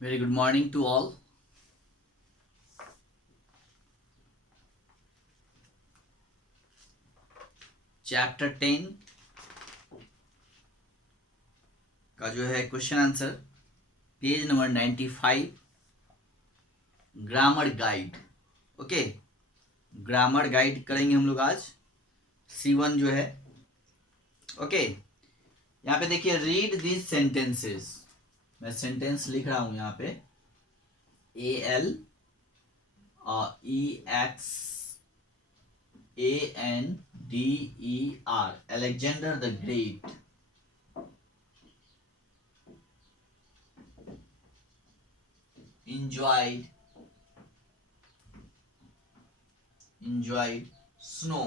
Very good morning to all. Chapter 10 का जो है question answer page number 95 grammar guide. Okay, grammar guide करेंगे हम लोग आज। C1 जो है ओके, यहाँ पे देखिए रीड दिस सेंटेंसेस। मैं सेंटेंस लिख रहा हूं यहाँ पे ALEXANDER, Alexander the Great enjoyed snow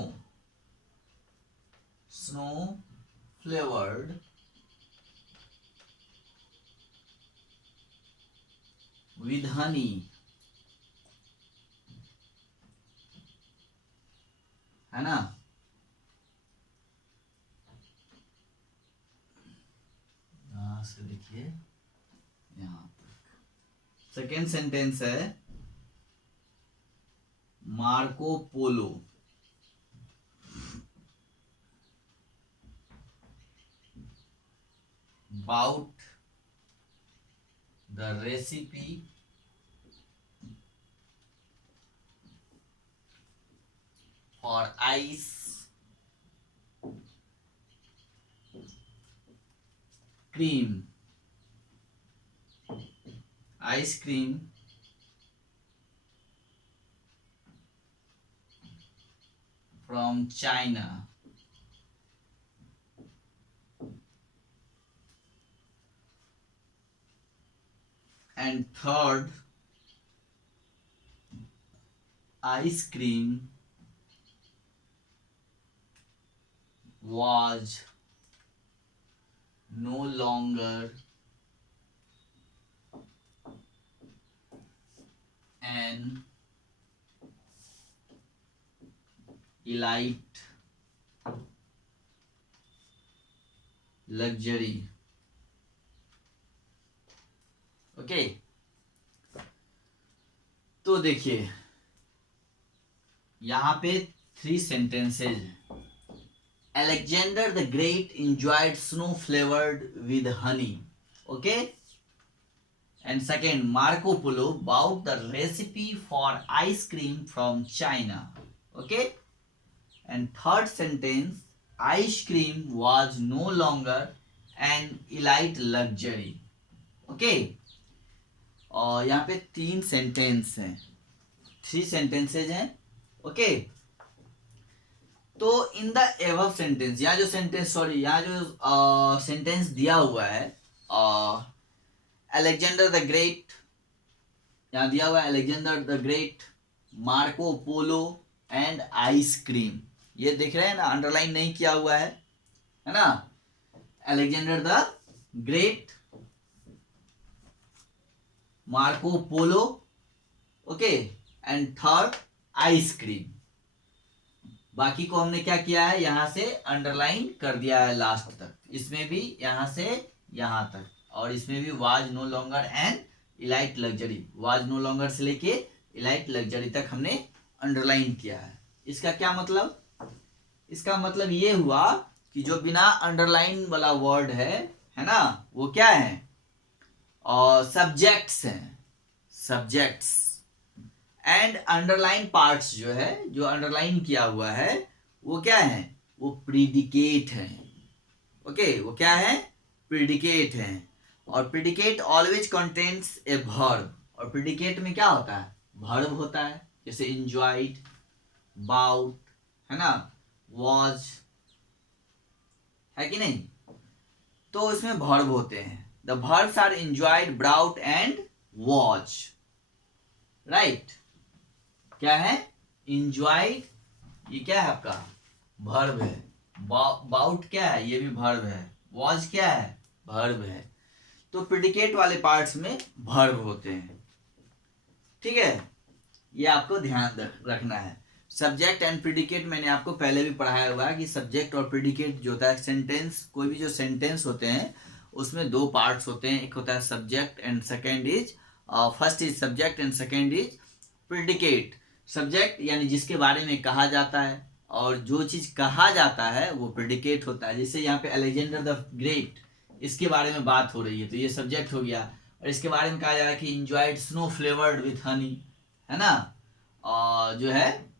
flavored with honey, है ना। यहां से देखिए यहां तक। सेकेंड सेंटेंस है Marco Polo about the recipe for ice cream from China. And third, ice cream was no longer an elite luxury. Okay, तो देखिए यहां पे 3 sentences. Alexander the Great enjoyed snow flavored with honey. Okay, and second, Marco Polo bought the recipe for ice cream from China. Okay, and third sentence, ice cream was no longer an elite luxury. Okay, और यहाँ पे 3 sentence हैं, 3 sentences हैं। Okay, तो in the above sentence, यहाँ जो sentence यहाँ जो सेंटेंस दिया हुआ है अलेक्जेंडर द ग्रेट, यहाँ दिया हुआ है Alexander the great, Marco Polo and ice cream. ये देख रहे हैं ना, अंडरलाइन नहीं किया हुआ है ना। Alexander the great, Marco Polo, okay, and third ice cream. बाकी को हमने क्या किया है, यहां से अंडरलाइन कर दिया है लास्ट तक। इसमें भी यहां से यहां तक, और इसमें भी was no longer an elite luxury, was no longer से लेके इलाइट लग्जरी तक हमने अंडरलाइन किया है। इसका क्या मतलब, इसका मतलब ये हुआ कि जो बिना अंडरलाइन वाला वर्ड है ना, वो क्या है, और सब्जेक्ट्स हैं, सब्जेक्ट्स। एंड अंडरलाइन पार्ट्स जो है, जो अंडरलाइन किया हुआ है, वो क्या है, वो प्रीडिकेट है। ओके, वो क्या है, प्रीडिकेट है। और predicate always contains a verb, और प्रीडिकेट में क्या होता है, वर्ब होता है। जैसे इंजॉयड, बाउट, है ना, वॉज, है कि नहीं। तो इसमें वर्ब होते हैं। The verbs are enjoyed, brought and was. Right, क्या है, enjoyed, ये क्या है आपका, verb है। बाउट क्या है, ये भी verb है। was क्या है, verb है। तो प्रेडिकेट वाले पार्ट्स में verb होते हैं। ठीक है, ये आपको ध्यान रखना है। सब्जेक्ट एंड प्रेडिकेट मैंने आपको पहले भी पढ़ाया हुआ है कि सब्जेक्ट और प्रेडिकेट जो होता है, सेंटेंस, कोई भी जो सेंटेंस होते हैं उसमें 2 पार्ट्स होते हैं। एक होता है subject and second is first is subject and second is predicate. Subject यानी जिसके बारे में कहा जाता है, और जो चीज कहा जाता है वो प्रिडिकेट होता है। जैसे यहाँ पे अलेक्जेंडर द ग्रेट, इसके बारे में बात हो रही है तो ये सब्जेक्ट हो गया। और इसके बारे में कहा जा रहा है कि enjoyed snow flavoured with Honey, है ना, और जो है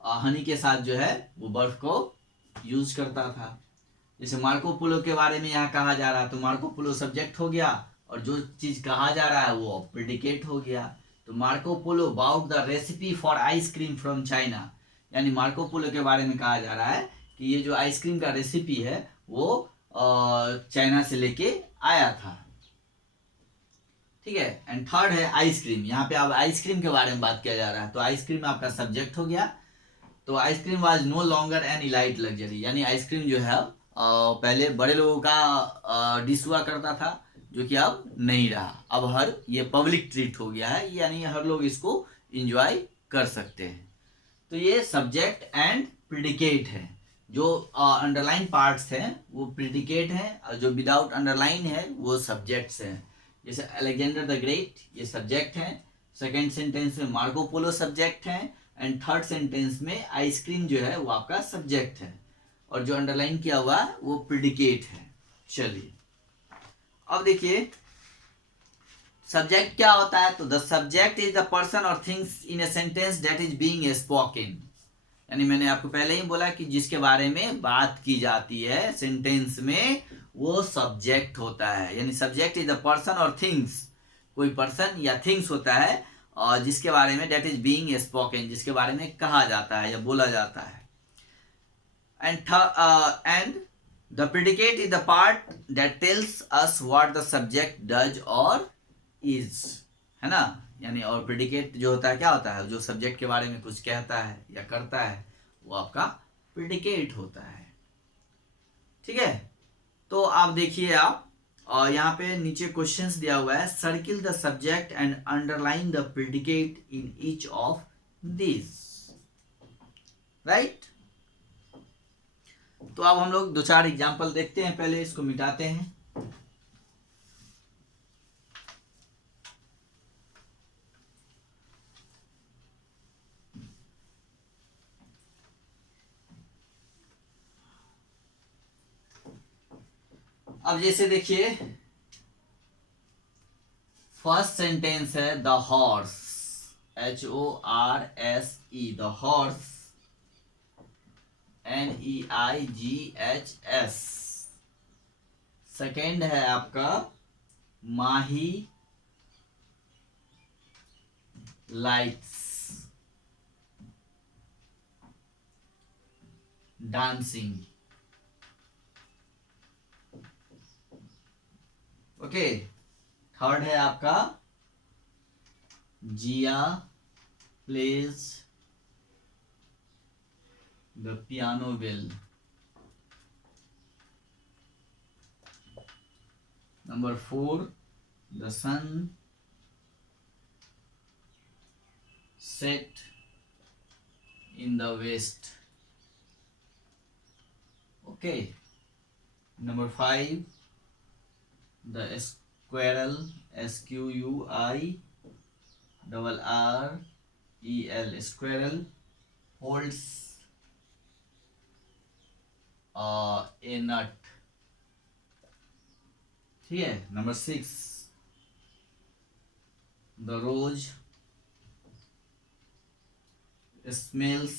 हनी के साथ जो है वो बर्फ को यूज करता था। जैसे मार्को पोलो के बारे में यहाँ कहा जा रहा है तो मार्को पोलो सब्जेक्ट हो गया, और जो चीज कहा जा रहा है वो प्रेडिकेट हो गया। तो Marco Polo brought the recipe for ice cream from China, यानी मार्को पोलो के बारे में कहा जा रहा है कि ये जो आइसक्रीम का रेसिपी है वो चाइना से लेके आया था। ठीक है। एंड थर्ड है आइसक्रीम। यहाँ पे अब आइसक्रीम के बारे में बात किया जा रहा है तो आइसक्रीम आपका सब्जेक्ट हो गया। तो ice cream was no longer an elite luxury, यानी आइसक्रीम जो है पहले बड़े लोगों का डिश हुआ करता था, जो कि अब नहीं रहा। अब हर ये पब्लिक ट्रीट हो गया है, यानी हर लोग इसको इंजॉय कर सकते हैं। तो ये सब्जेक्ट एंड प्रिडिकेट है। जो अंडरलाइन पार्ट्स हैं वो प्रिडिकेट हैं, और जो विदाउट अंडरलाइन है वो सब्जेक्ट्स हैं। जैसे अलेक्जेंडर द ग्रेट ये सब्जेक्ट है, सेकेंड सेंटेंस में मार्को पोलो सब्जेक्ट है, एंड थर्ड सेंटेंस में आइसक्रीम जो है वो आपका सब्जेक्ट है, और जो अंडरलाइन किया हुआ है वो प्रिडिकेट है। चलिए अब देखिए सब्जेक्ट क्या होता है। तो the subject is the person और things in a sentence that is being spoken, यानी मैंने आपको पहले ही बोला कि जिसके बारे में बात की जाती है सेंटेंस में वो सब्जेक्ट होता है। यानी सब्जेक्ट इज द पर्सन और थिंग्स, कोई पर्सन या थिंग्स होता है और जिसके बारे में दैट इज बीइंग स्पोकन, जिसके बारे में कहा जाता है या बोला जाता है। And the predicate is the part that tells us what the subject does और इज, है ना। यानी और प्रेडिकेट जो होता है क्या होता है, जो सब्जेक्ट के बारे में कुछ कहता है या करता है वो आपका प्रेडिकेट होता है। ठीक है। तो आप देखिए आप, और यहाँ पे नीचे क्वेश्चंस दिया हुआ है, circle the subject and underline the predicate in each of this, right. तो अब हम लोग दो चार एग्जांपल देखते हैं, पहले इसको मिटाते हैं। अब जैसे देखिए फर्स्ट सेंटेंस है the horse, HORSE, the horse, NEIGHS। Second है आपका Mahi lights dancing. Okay. Third है आपका Jiya plays the piano well. Number 4 the sun set in the west. Okay. Number 5 the squirrel, SQUIRREL, squirrel holds a nut। ठीक है। Number 6 the rose smells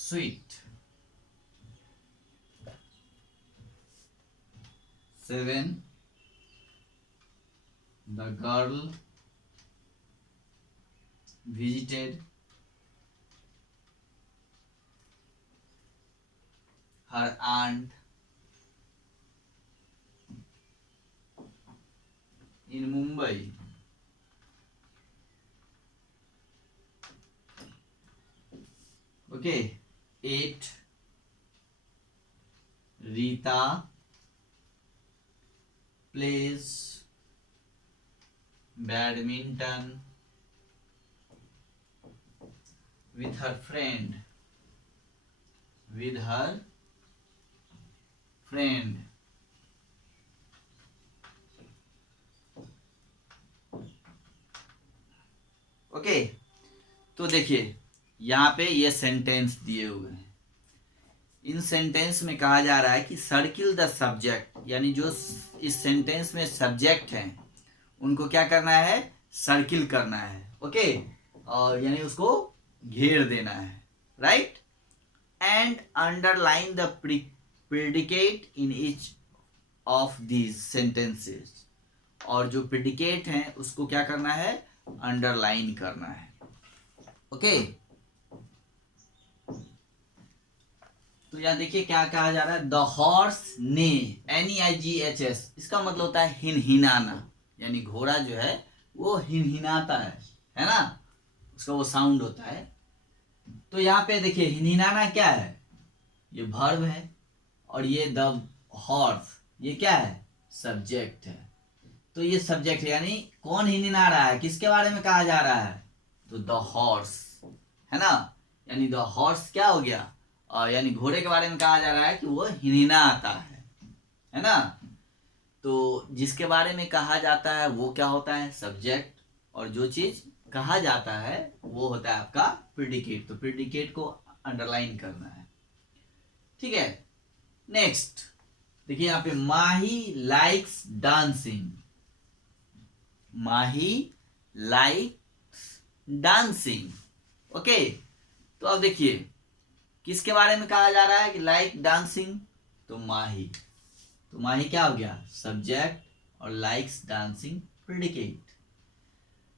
sweet। 7 the girl visited her aunt in Mumbai। Okay। 8 Rita plays badminton with her friend, with her friend। Okay, तो देखिए यहाँ पे ये sentence दिए हुए हैं। इन सेंटेंस में कहा जा रहा है कि सर्किल द सब्जेक्ट, यानी जो इस सेंटेंस में सब्जेक्ट हैं उनको क्या करना है, सर्किल करना है। ओके, और यानी उसको घेर देना है, right. And underline the predicate in each of these sentences, और जो प्रेडिकेट हैं उसको क्या करना है, अंडरलाइन करना है। ओके, तो यहाँ देखिए क्या कहा जा रहा है, द हॉर्स ने, NEIGHS, इसका मतलब होता है हिनहिनाना, यानी घोड़ा जो है वो हिनहिनाता है ना, उसका वो साउंड होता है। तो यहाँ पे देखिए हिनहिनाना क्या है, ये वर्ब है, और ये द हॉर्स ये क्या है, सब्जेक्ट है। तो ये सब्जेक्ट है, यानी कौन हिनहिना रहा है, किसके बारे में कहा जा रहा है, तो द हॉर्स, है ना। यानी द हॉर्स क्या हो गया, यानी घोड़े के बारे में कहा जा रहा है कि वो हिनहिना आता है ना। तो जिसके बारे में कहा जाता है वो क्या होता है, सब्जेक्ट, और जो चीज कहा जाता है वो होता है आपका प्रेडिकेट। तो प्रेडिकेट को अंडरलाइन करना है, ठीक है। नेक्स्ट देखिए यहाँ पे, माही लाइक्स डांसिंग, माही लाइक्स डांसिंग। ओके, तो अब देखिए किसके बारे में कहा जा रहा है कि लाइक डांसिंग, तो माही। तो माही क्या हो गया, सब्जेक्ट, और लाइक्स डांसिंग प्रेडिकेट।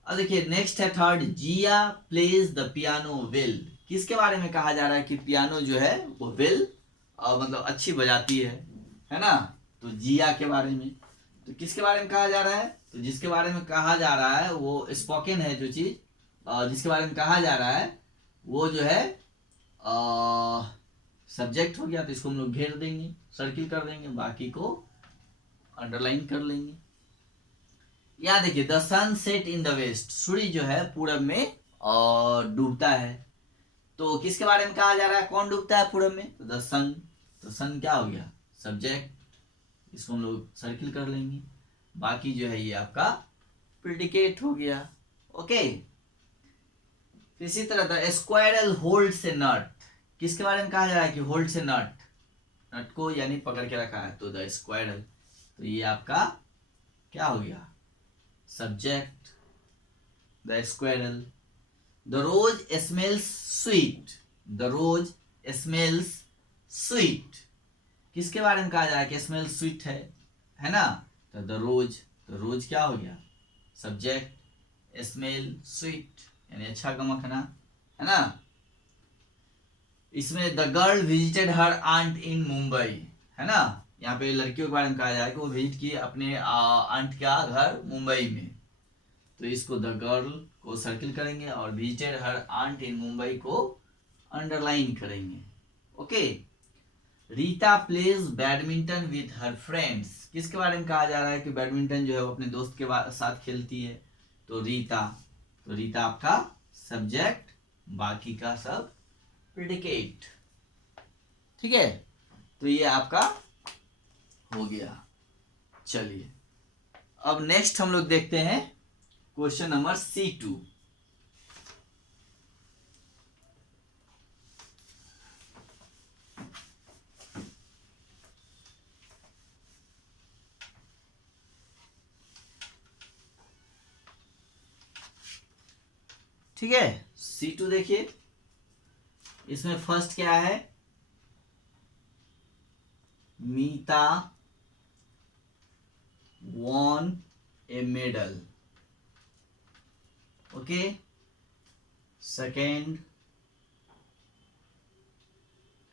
अब देखिए नेक्स्ट है third, Zia plays the piano well, किसके बारे में कहा जा रहा है कि पियानो जो है वो वेल, मतलब अच्छी बजाती है ना। तो जिया के बारे में, तो किसके बारे में कहा जा रहा है, तो जिसके बारे में कहा जा रहा है वो स्पोकन है, जो चीज जिसके बारे में कहा जा रहा है वो जो है सब्जेक्ट हो गया। तो इसको हम लोग घेर देंगे, सर्किल कर देंगे, बाकी को अंडरलाइन कर लेंगे। यहाँ देखिए, the sun set in the west, सूर्य जो है पूरब में डूबता है। तो किसके बारे में कहा जा रहा है, कौन डूबता है पूरब में, तो द सन। तो सन क्या हो गया, सब्जेक्ट, इसको हम लोग सर्किल कर लेंगे, बाकी जो है ये आपका प्रेडिकेट हो गया। ओके, इसी तरह द स्क्वायरल होल्ड्स ए नट, किसके बारे में कहा जा रहा है कि होल्ड्स ए नट, नट को यानी पकड़ के रखा है। तो द स्क्वायरल, तो ये आपका क्या हो गया, subject, the squirrel. The rose smells sweet, the rose smells sweet, किसके बारे में कहा जा रहा है कि स्मेल स्वीट है ना। तो द रोज, तो रोज क्या हो गया, सब्जेक्ट, स्मेल स्वीट यानी अच्छा गमकना, है ना। इसमें the girl visited her aunt in Mumbai, है ना। यहाँ पे लड़कियों के बारे में कहा जा रहा है कि वो विजिट की अपने आंट का घर मुंबई में। तो इसको द गर्ल को सर्किल करेंगे, और visited her aunt in Mumbai को अंडरलाइन करेंगे। Okay, Rita plays badminton with her friends, किसके बारे में कहा जा रहा है कि बैडमिंटन जो है वो अपने दोस्त के साथ खेलती है। तो रीता, तो रीता आपका सब्जेक्ट, बाकी का सब प्रेडिकेट, ठीक है। तो ये आपका हो गया। चलिए अब नेक्स्ट हम लोग देखते हैं क्वेश्चन नंबर C2। ठीक है, C2 देखिए, इसमें फर्स्ट क्या है, मीता won a medal। Okay, second,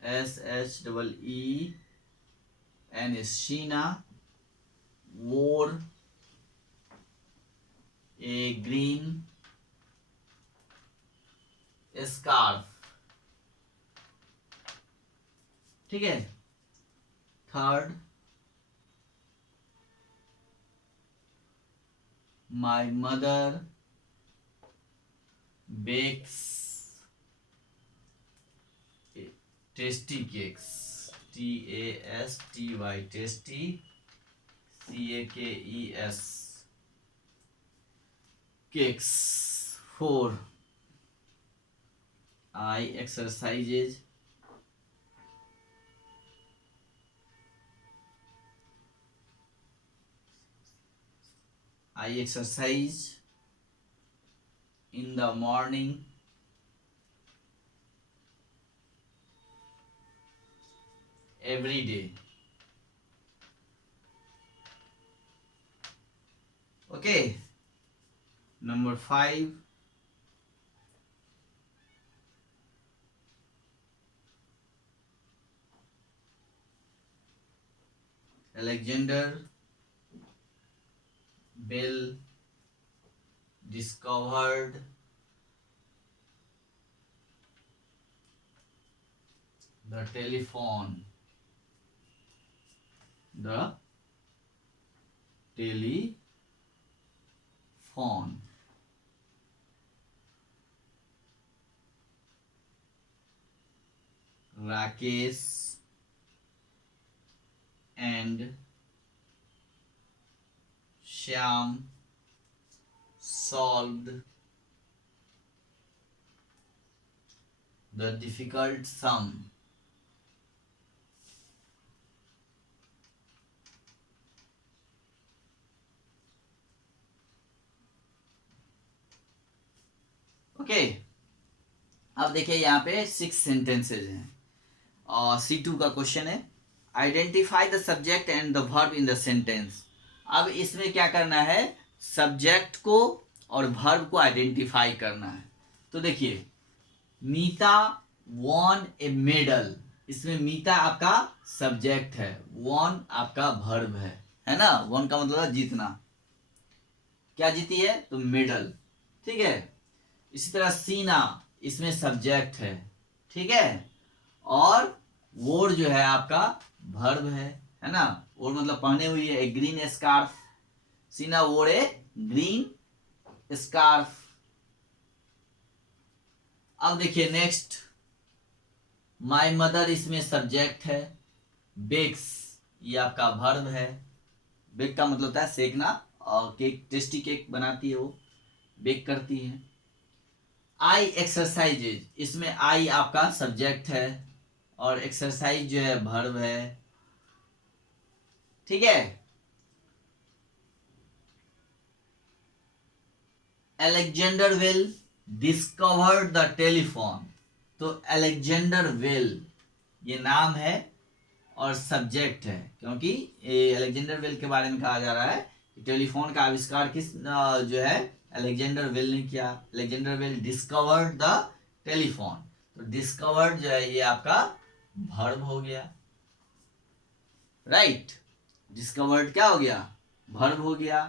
SHEEN Sheena wore a green scarf। ठीक है, third, my mother bakes tasty cakes, TASTY, tasty CAKES, cakes 4 I exercises. I exercise in the morning every day. Okay. Number 5. Alexander Bell discovered the telephone. The telephone. Rakesh and Shyam solved the difficult sum. Okay अब देखिए यहाँ पे 6 sentences हैं और C2 का question है identify the subject and the verb in the sentence. अब इसमें क्या करना है, सब्जेक्ट को और वर्ब को आइडेंटिफाई करना है। तो देखिए मीता वॉन ए मेडल, इसमें मीता आपका सब्जेक्ट है, वॉन आपका वर्ब है ना। वॉन का मतलब है जीतना, क्या जीती है तो मेडल, ठीक है। इसी तरह सीना इसमें सब्जेक्ट है, ठीक है, और वोर जो है आपका वर्ब है ना। वोर मतलब पहने हुई है, ए ग्रीन स्कार्फ, सीना वोर ए ग्रीन स्कार्फ। अब देखिए नेक्स्ट, माय मदर इसमें सब्जेक्ट है, बेक्स ये आपका वर्ब है। बेक का मतलब होता है सेकना, और केक टेस्टी केक बनाती है वो, बेक करती है। आई एक्सरसाइजेज, इसमें आई आपका सब्जेक्ट है और एक्सरसाइज जो है वर्ब है, ठीक है। Alexander well discovered the telephone, तो अलेक्जेंडर वेल ये नाम है और सब्जेक्ट है, क्योंकि अलेक्जेंडर वेल के बारे में कहा जा रहा है कि टेलीफोन का आविष्कार किस जो है अलेक्जेंडर वेल ने किया। Alexander well discovered the telephone, तो डिस्कवर्ड जो है ये आपका वर्ब हो गया, राइट। डिस्कवर्ड क्या हो गया, वर्ब हो गया।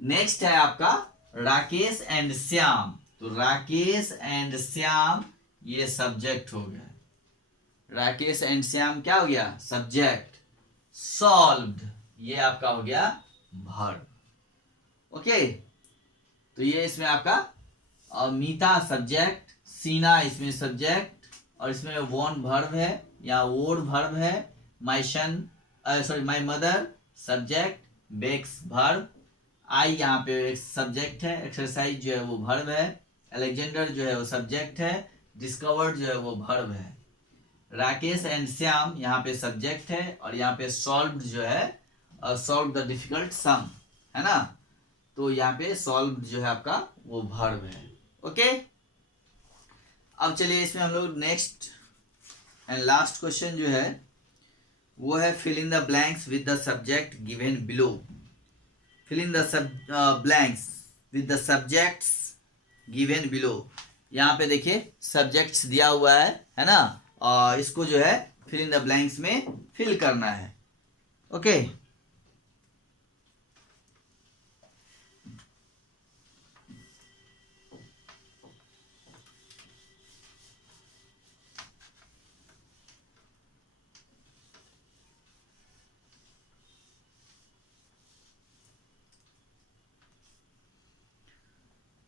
नेक्स्ट है आपका राकेश एंड श्याम, तो राकेश एंड श्याम ये सब्जेक्ट हो गया, राकेश एंड श्याम क्या हो गया सब्जेक्ट। सॉल्व्ड ये आपका हो गया वर्ब, ओके। तो ये इसमें आपका मीता सब्जेक्ट, सीना इसमें सब्जेक्ट, और इसमें वॉन वर्ब है या वोड वर्ब है। My son sorry my mother subject, bakes verb, आई यहाँ पे एक सब्जेक्ट है, एक्सरसाइज जो है वो वर्ब है, अलेक्जेंडर जो है वो सब्जेक्ट है, डिस्कवर्ड जो है वो वर्ब है, राकेश एंड श्याम यहाँ पे सब्जेक्ट है, और यहाँ पे सॉल्व जो है सॉल्व द डिफिकल्ट सम है ना। तो यहाँ पे सॉल्व जो है आपका वो वर्ब है, ओके। अब चलिए इसमें हम लोग नेक्स्ट एंड लास्ट क्वेश्चन जो है वो है fill in the blanks with the subject given below. Fill in the blanks with the subjects given below. यहाँ पे देखिए सब्जेक्ट्स दिया हुआ है ना, और इसको जो है फिल इन द ब्लैंक्स में फिल करना है, ओके।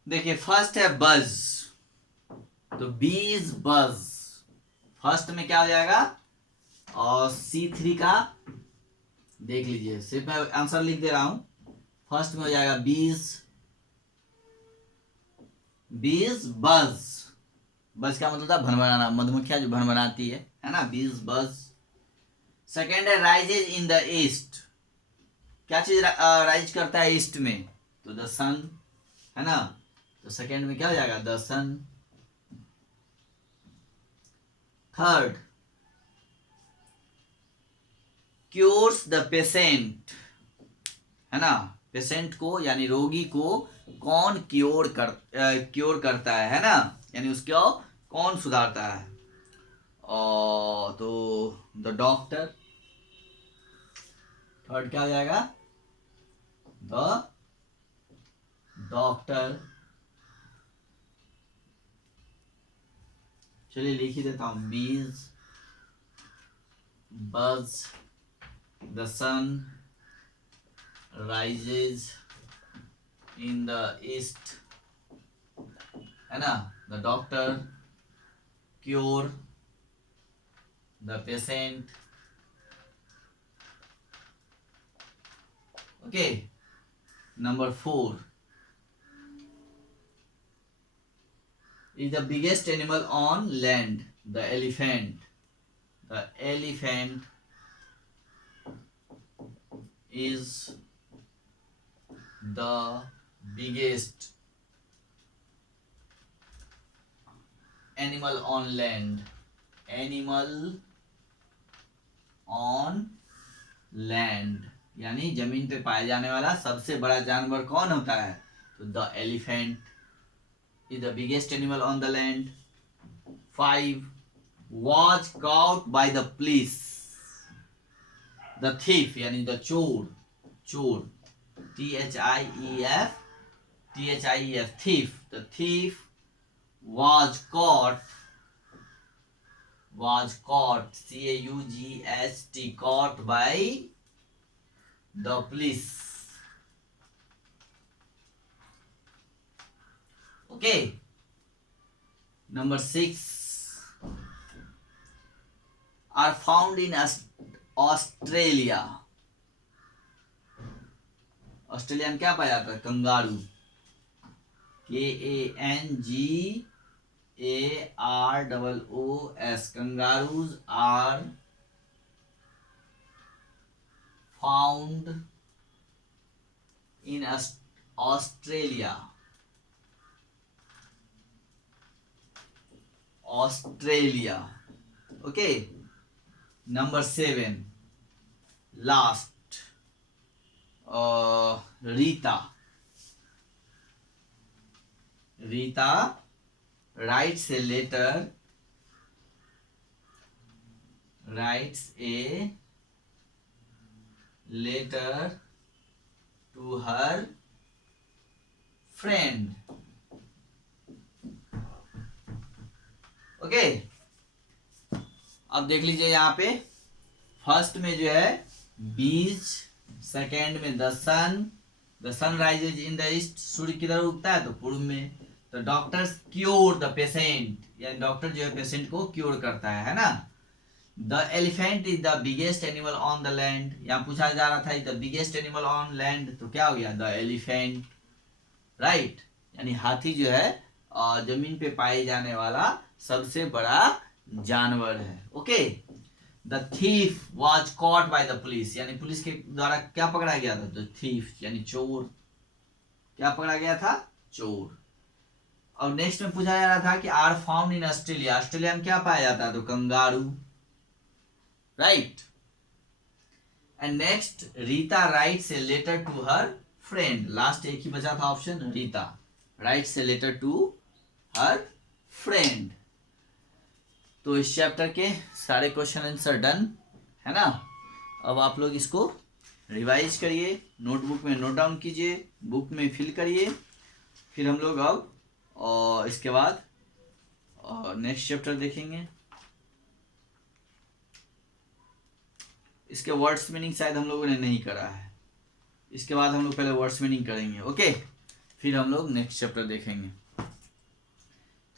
देखिए फर्स्ट है बज, तो बीज बज, फर्स्ट में क्या हो जाएगा, और C3 का देख लीजिए, सिर्फ मैं आंसर लिख दे रहा हूं। फर्स्ट में हो जाएगा बीज, बीज बज, बज का मतलब था भनभनाना, मधुमक्खियां जो भनभनाती है ना, बीज बज। सेकेंड है राइजेज इन द ईस्ट, क्या चीज राइज करता है ईस्ट में, तो द सन, है ना, तो सेकेंड में क्या हो जाएगा, the sun. Third, cures the patient, है ना, पेशेंट को यानी रोगी को कौन क्योर करता है ना, यानी उसको कौन सुधारता है, और तो द डॉक्टर। थर्ड क्या हो जाएगा, द डॉक्टर। चलिए लिख ही देता हूं, bees buzz, the sun rises in the east, है ना, the doctor cure the patient. Okay, number 4 is the biggest animal on land, the elephant. The elephant is the biggest animal on land. Animal on land यानी जमीन पे पाया जाने वाला सबसे बड़ा जानवर कौन होता है, तो the elephant is the biggest animal on the land. 5 was caught by the police. The thief यानी the चोर, चोर, thief, thief, the thief was caught, CAUGHT, caught by the police. Okay, number 6 are found in Australia. Australia में क्या पाया जाता है, kangaroo, KANGAROOS, kangaroos are found in Australia, Australia. Okay, number 7 last, Rita, Rita writes a letter, writes a letter to her friend. ओके, अब देख लीजिए यहाँ पे फर्स्ट में जो है बीज, सेकेंड में the sun rises in the east, सूर्य किधर उगता है, तो पूर्व में। तो डॉक्टर्स क्योर द पेशेंट, यानी डॉक्टर जो है पेशेंट को क्योर करता है ना। The elephant is the biggest animal on the land, यहाँ पूछा जा रहा था the biggest animal on land, तो क्या हो गया, द एलिफेंट, राइट, यानी हाथी जो है जमीन पे पाए जाने वाला सबसे बड़ा जानवर है। Okay, the thief was caught by the police, यानी पुलिस के द्वारा क्या पकड़ा गया था, द थीफ यानी चोर, क्या पकड़ा गया था, चोर। और नेक्स्ट में पूछा जा रहा था कि are found in Australia, Australia में क्या पाया जाता है, तो kangaroo, right. And next, Rita writes a letter to her friend, last एक ही बचा था option, Rita writes a letter to her friend. तो इस चैप्टर के सारे क्वेश्चन आंसर डन है ना। अब आप लोग इसको रिवाइज करिए, नोटबुक में नोट डाउन कीजिए, बुक में फिल करिए, फिर हम लोग अब और इसके बाद नेक्स्ट चैप्टर देखेंगे। इसके वर्ड्स मीनिंग शायद हम लोगों ने नहीं करा है, इसके बाद हम लोग पहले वर्ड्स मीनिंग करेंगे, ओके, फिर हम लोग नेक्स्ट चैप्टर देखेंगे।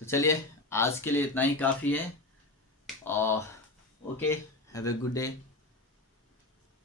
तो चलिए आज के लिए इतना ही काफ़ी है, और okay, have a good day.